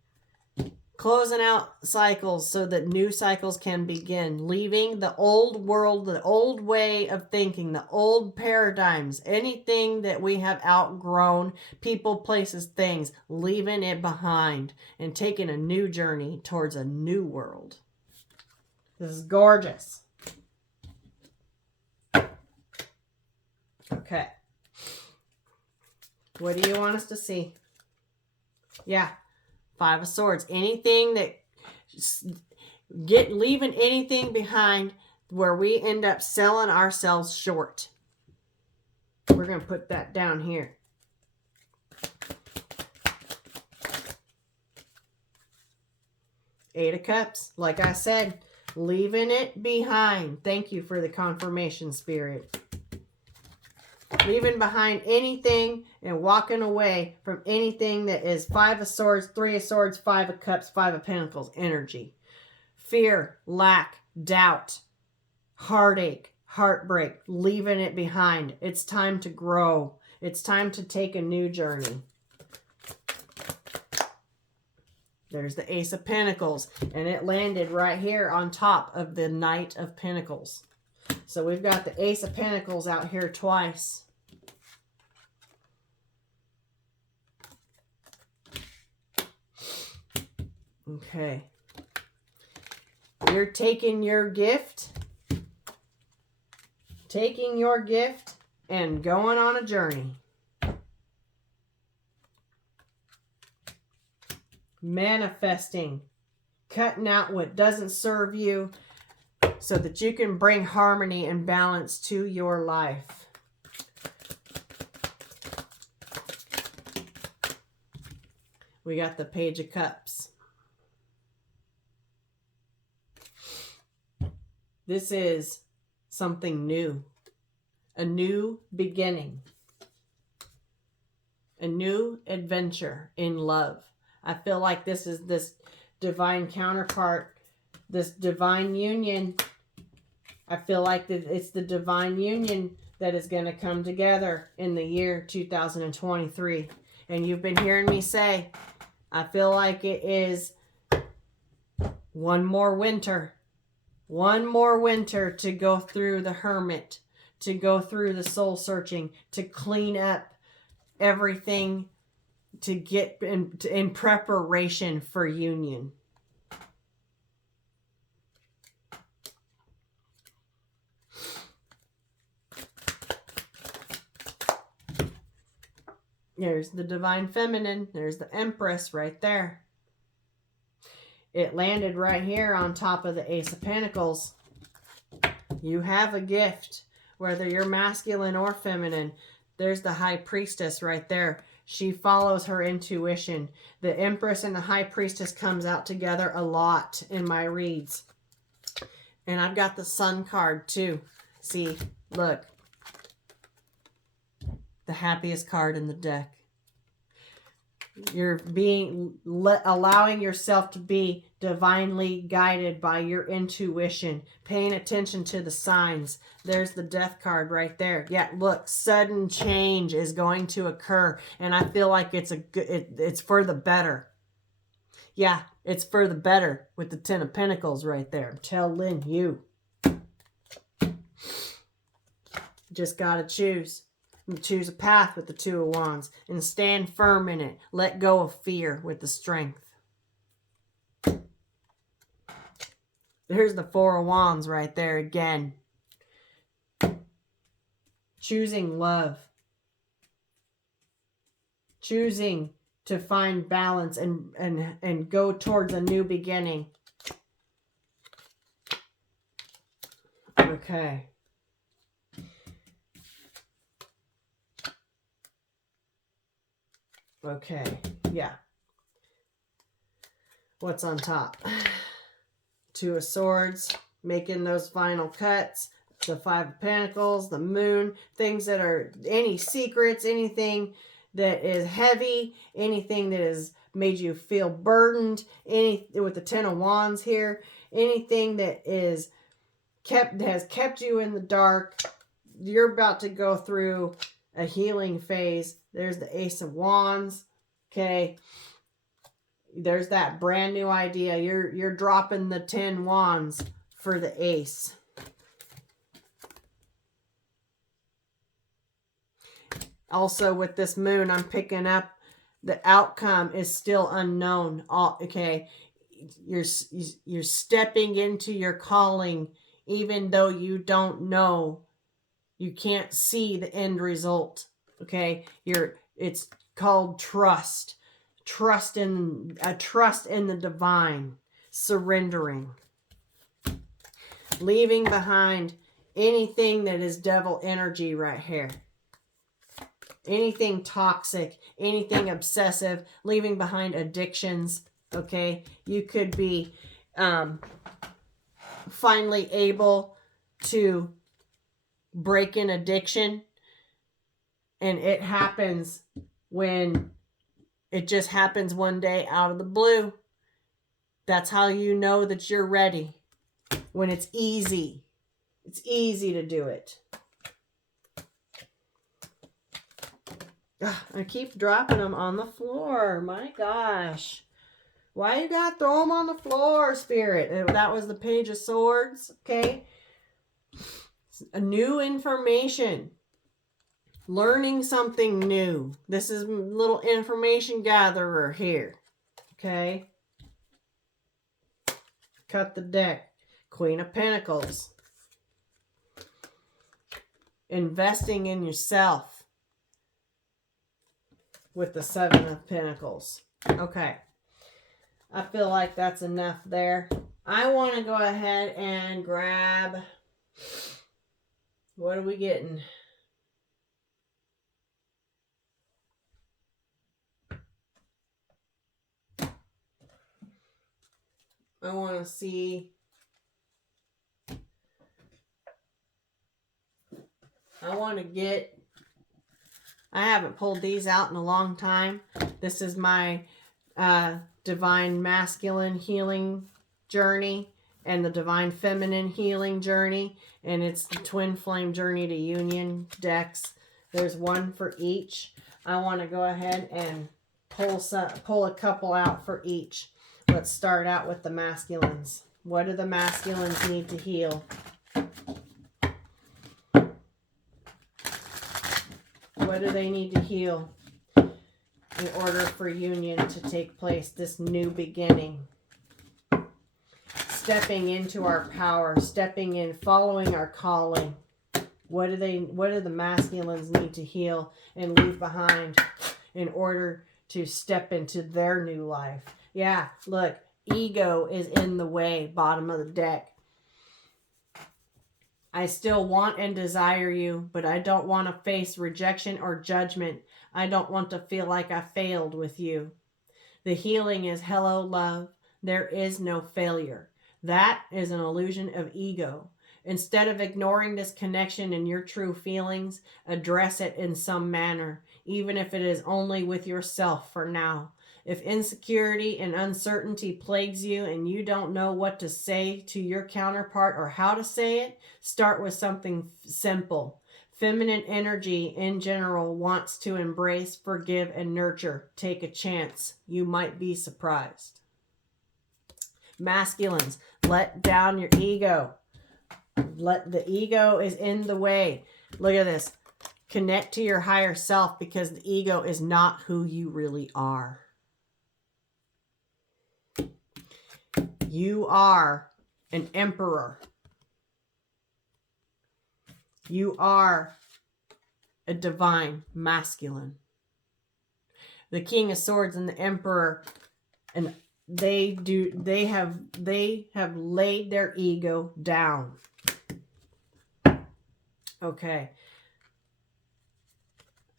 Closing out cycles so that new cycles can begin. Leaving the old world, the old way of thinking, the old paradigms, anything that we have outgrown, people, places, things, leaving it behind and taking a new journey towards a new world. This is gorgeous. Okay. What do you want us to see? Yeah. Five of Swords. Anything that leaving anything behind where we end up selling ourselves short. We're going to put that down here. Eight of Cups. Like I said, leaving it behind. Thank you for the confirmation, Spirit. Leaving behind anything and walking away from anything that is Five of Swords, Three of Swords, Five of Cups, Five of Pentacles energy. Fear, lack, doubt, heartache, heartbreak, leaving it behind. It's time to grow. It's time to take a new journey. There's the Ace of Pentacles, and it landed right here on top of the Knight of Pentacles. So we've got the Ace of Pentacles out here twice. Okay. You're taking your gift and going on a journey. Manifesting. Cutting out what doesn't serve you so that you can bring harmony and balance to your life. We got the Page of Cups. This is something new. A new beginning. A new adventure in love. I feel like this is this divine counterpart, this divine union. I feel like that it's the divine union that is going to come together in the year 2023. And you've been hearing me say, I feel like it is one more winter. One more winter to go through the hermit, to go through the soul searching, to clean up everything, to get in preparation for union. There's the Divine Feminine. There's the Empress right there. It landed right here on top of the Ace of Pentacles. You have a gift, whether you're masculine or feminine. There's the High Priestess right there. She follows her intuition. The Empress and the High Priestess comes out together a lot in my reads. And I've got the Sun card too. See, look. The happiest card in the deck. You're allowing yourself to be divinely guided by your intuition, paying attention to the signs. There's the Death card right there. Yeah, look, sudden change is going to occur, and I feel like it's for the better. Yeah, it's for the better with the Ten of Pentacles right there. I'm telling you. Just gotta choose. Choose a path with the Two of Wands and stand firm in it. Let go of fear with the Strength. There's the Four of Wands right there again. Choosing love. Choosing to find balance and go towards a new beginning. Okay. Okay, yeah. What's on top? Two of Swords, making those final cuts. The Five of Pentacles, the Moon, things that are, any secrets, anything that is heavy, anything that has made you feel burdened, with the Ten of Wands here, anything that has kept you in the dark. You're about to go through a healing phase. There's the Ace of Wands. Okay. There's that brand new idea. You're dropping the 10 wands for the Ace. Also with this Moon, I'm picking up the outcome is still unknown. Okay. You're stepping into your calling even though you don't know. You can't see the end result. Okay? It's called trust. Trust in the divine. Surrendering. Leaving behind anything that is devil energy right here. Anything toxic, anything obsessive, leaving behind addictions. Okay? You could be finally able to break an addiction, and it happens when it just happens one day out of the blue. That's how you know that you're ready. When it's easy. It's easy to do it. I keep dropping them on the floor. My gosh. Why you gotta throw them on the floor, Spirit? That was the Page of Swords. Okay. A new information. Learning something new. This is a little information gatherer here. Okay. Cut the deck. Queen of Pentacles. Investing in yourself. With the Seven of Pentacles. Okay. I feel like that's enough there. I want to go ahead and grab... What are we getting? I want to see... I want to get... I haven't pulled these out in a long time. This is my Divine Masculine Healing Journey and the Divine Feminine Healing Journey. And it's the Twin Flame Journey to Union decks. There's one for each. I want to go ahead and pull a couple out for each. Let's start out with the masculines. What do the masculines need to heal? What do they need to heal in order for union to take place? This new beginning. Stepping into our power, stepping in, following our calling. What do the masculines need to heal and leave behind in order to step into their new life? Yeah, look, ego is in the way, bottom of the deck. I still want and desire you, but I don't want to face rejection or judgment. I don't want to feel like I failed with you. The healing is hello, love. There is no failure. That is an illusion of ego. Instead of ignoring this connection and your true feelings, address it in some manner, even if it is only with yourself for now. If insecurity and uncertainty plagues you and you don't know what to say to your counterpart or how to say it, start with something simple. Feminine energy in general wants to embrace, forgive, and nurture. Take a chance. You might be surprised. Masculines, let down your ego. The ego is in the way. Look at this. Connect to your higher self because the ego is not who you really are. You are an emperor. You are a divine masculine. The King of Swords and the Emperor, and they have laid their ego down. Okay.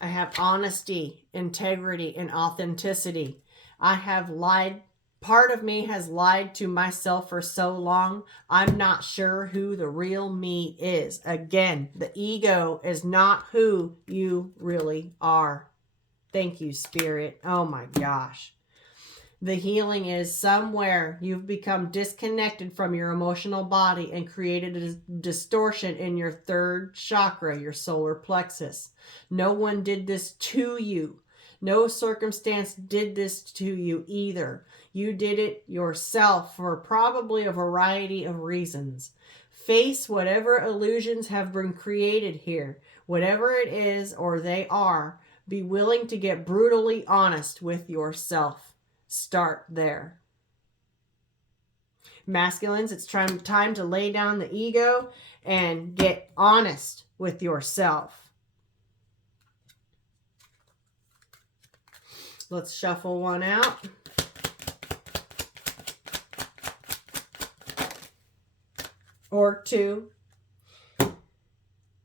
I have honesty, integrity, and authenticity. I have lied Part of me has lied to myself for so long, I'm not sure who the real me is. Again, the ego is not who you really are. Thank you, Spirit. Oh my gosh. The healing is somewhere you've become disconnected from your emotional body and created a distortion in your third chakra, your solar plexus. No one did this to you. No circumstance did this to you either. You did it yourself for probably a variety of reasons. Face whatever illusions have been created here, whatever it is or they are. Be willing to get brutally honest with yourself. Start there. Masculines, it's time to lay down the ego and get honest with yourself. Let's shuffle one out. Or two.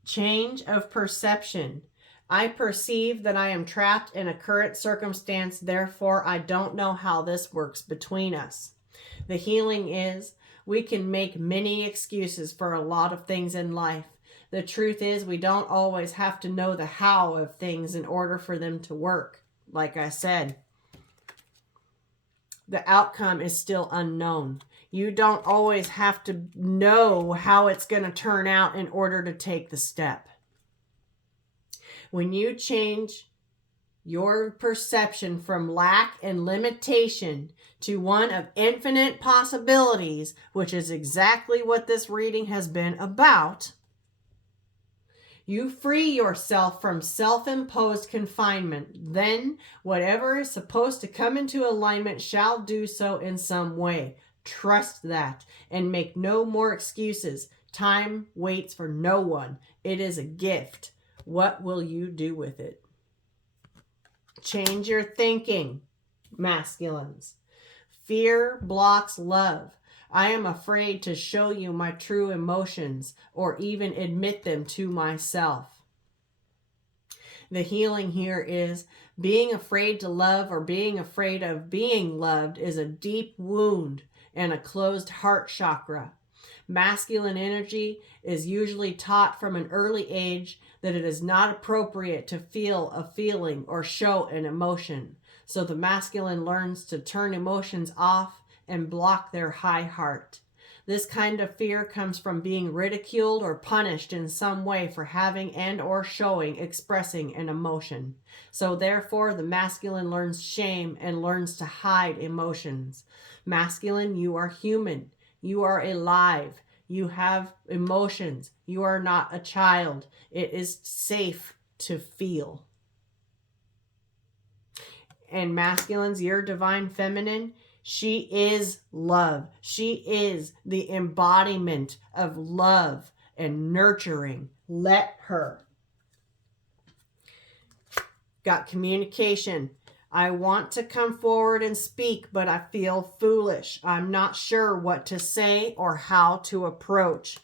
Change of perception. I perceive that I am trapped in a current circumstance, therefore I don't know how this works between us. The healing is we can make many excuses for a lot of things in life. The truth is we don't always have to know the how of things in order for them to work. Like I said, the outcome is still unknown. You don't always have to know how it's going to turn out in order to take the step. When you change your perception from lack and limitation to one of infinite possibilities, which is exactly what this reading has been about, you free yourself from self-imposed confinement. Then whatever is supposed to come into alignment shall do so in some way. Trust that and make no more excuses. Time waits for no one. It is a gift. What will you do with it? Change your thinking, masculines. Fear blocks love. I am afraid to show you my true emotions or even admit them to myself. The healing here is being afraid to love or being afraid of being loved is a deep wound and a closed heart chakra. Masculine energy is usually taught from an early age that it is not appropriate to feel a feeling or show an emotion. So the masculine learns to turn emotions off and block their high heart. This kind of fear comes from being ridiculed or punished in some way for having and or showing, expressing an emotion. So therefore the masculine learns shame and learns to hide emotions. Masculine, you are human. You are alive. You have emotions. You are not a child. It is safe to feel. And masculines, your divine feminine, she is love. She is the embodiment of love and nurturing. Let her. Got communication. I want to come forward and speak, but I feel foolish. I'm not sure what to say or how to approach.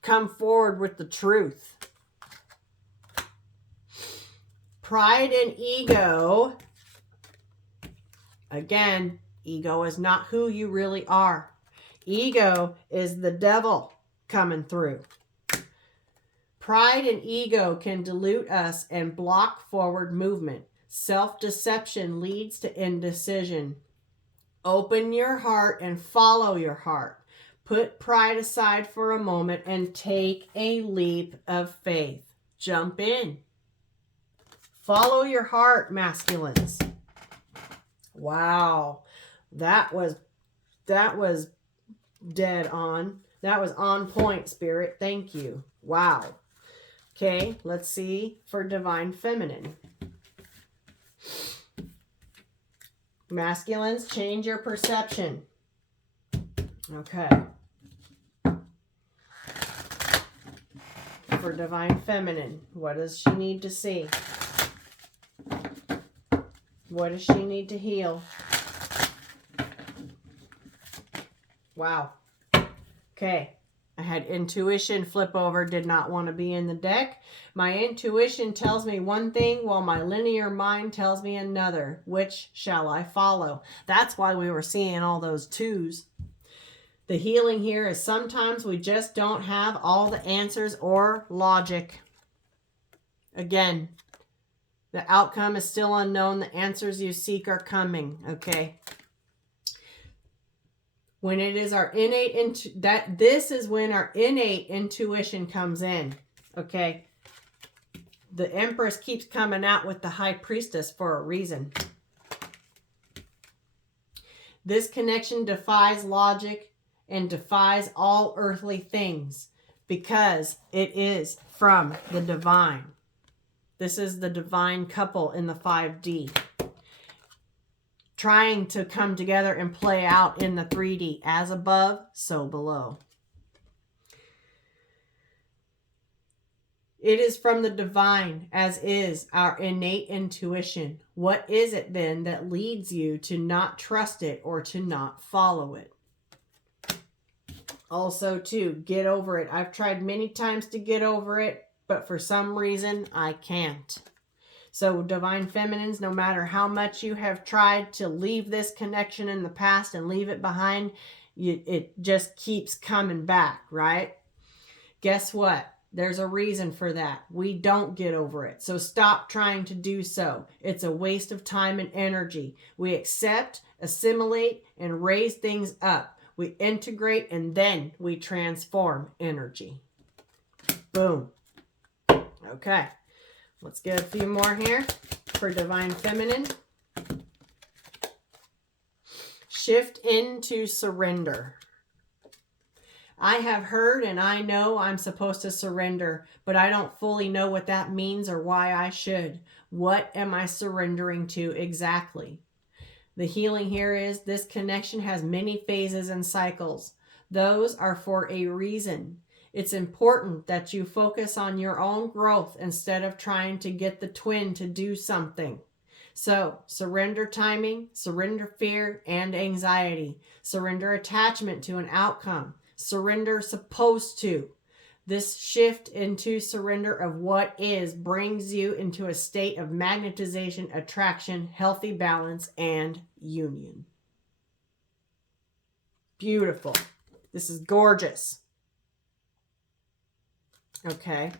Come forward with the truth. Pride and ego. Again, ego is not who you really are. Ego is the devil coming through. Pride and ego can dilute us and block forward movement. Self-deception leads to indecision. Open your heart and follow your heart. Put pride aside for a moment and take a leap of faith. Jump in. Follow your heart, masculines. Wow. That was dead on. That was on point, Spirit. Thank you. Wow. Okay, let's see for divine feminine. Masculines, change your perception. Okay. For divine feminine, what does she need to see? What does she need to heal? Wow. Okay. I had intuition flip over, did not want to be in the deck. My intuition tells me one thing while my linear mind tells me another. Which shall I follow? That's why we were seeing all those twos. The healing here is sometimes we just don't have all the answers or logic. Again, the outcome is still unknown. The answers you seek are coming, okay? When it is our this is when our innate intuition comes in, okay? The Empress keeps coming out with the High Priestess for a reason. This connection defies logic and defies all earthly things because it is from the divine. This is the divine couple in the 5D. Trying to come together and play out in the 3D. As above, so below. It is from the divine, as is our innate intuition. What is it then that leads you to not trust it or to not follow it? Also, too, get over it. I've tried many times to get over it, but for some reason, I can't. So, Divine Feminines, no matter how much you have tried to leave this connection in the past and leave it behind, it just keeps coming back, right? Guess what? There's a reason for that. We don't get over it. So stop trying to do so. It's a waste of time and energy. We accept, assimilate, and raise things up. We integrate, and then we transform energy. Boom. Okay. Let's get a few more here for Divine Feminine. Shift into surrender. I have heard and I know I'm supposed to surrender, but I don't fully know what that means or why I should. What am I surrendering to exactly? The healing here is this connection has many phases and cycles. Those are for a reason. It's important that you focus on your own growth instead of trying to get the twin to do something. So, surrender timing, surrender fear and anxiety, surrender attachment to an outcome, surrender supposed to. This shift into surrender of what is brings you into a state of magnetization, attraction, healthy balance, and union. Beautiful. This is gorgeous. Okay,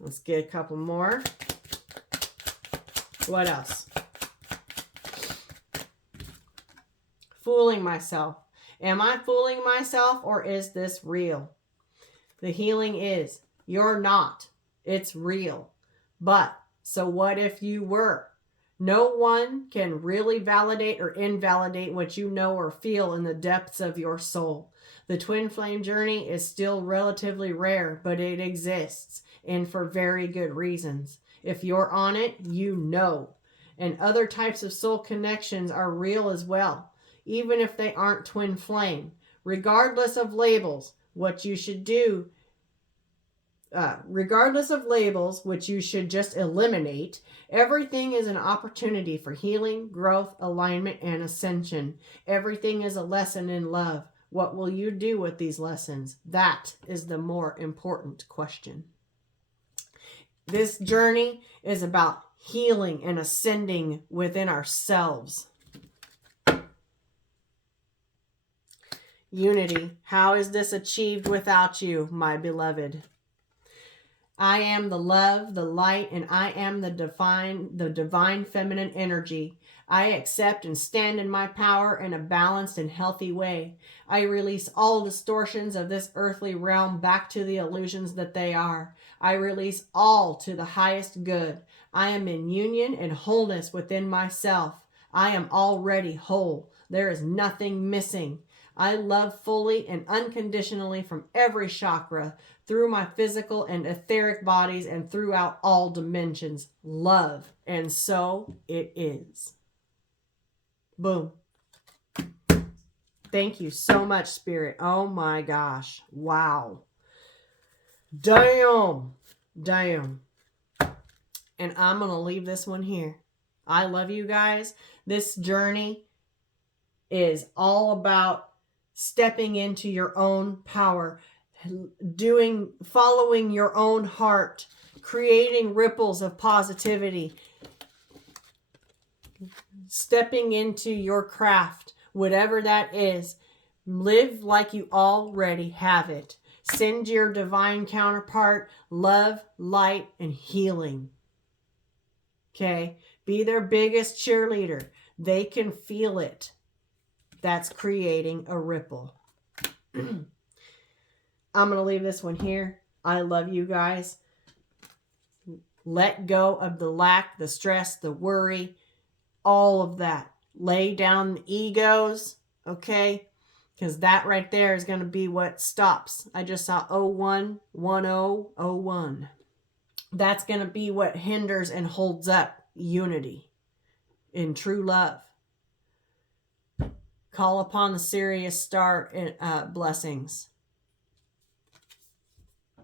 let's get a couple more. What else? Fooling myself. Am I fooling myself or is this real? The healing is, you're not. It's real. But, so what if you were? No one can really validate or invalidate what you know or feel in the depths of your soul. The twin flame journey is still relatively rare, but it exists, and for very good reasons. If you're on it, you know. And other types of soul connections are real as well, even if they aren't twin flame. Regardless of labels, what you should do, regardless of labels, which you should just eliminate, everything is an opportunity for healing, growth, alignment, and ascension. Everything is a lesson in love. What will you do with these lessons? That is the more important question. This journey is about healing and ascending within ourselves. Unity. How is this achieved without you, my beloved? I am the love, the light, and I am the divine feminine energy. I accept and stand in my power in a balanced and healthy way. I release all distortions of this earthly realm back to the illusions that they are. I release all to the highest good. I am in union and wholeness within myself. I am already whole. There is nothing missing. I love fully and unconditionally from every chakra, through my physical and etheric bodies, and throughout all dimensions. Love. And so it is. Boom. Thank you so much, Spirit. Oh my gosh. Wow. Damn. Damn. And I'm going to leave this one here. I love you guys. This journey is all about stepping into your own power, following your own heart, creating ripples of positivity, stepping into your craft, whatever that is. Live like you already have it. Send your divine counterpart love, light, and healing. Okay? Be their biggest cheerleader. They can feel it. That's creating a ripple. I'm going to leave this one here. I love you guys. Let go of the lack, the stress, the worry, all of that. Lay down the egos, okay? Because that right there is going to be what stops. I just saw 011001. That's going to be what hinders and holds up unity in true love. Call upon the Sirius star blessings.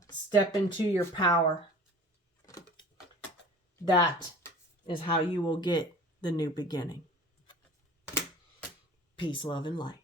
Step into your power. That is how you will get the new beginning. Peace, love, and light.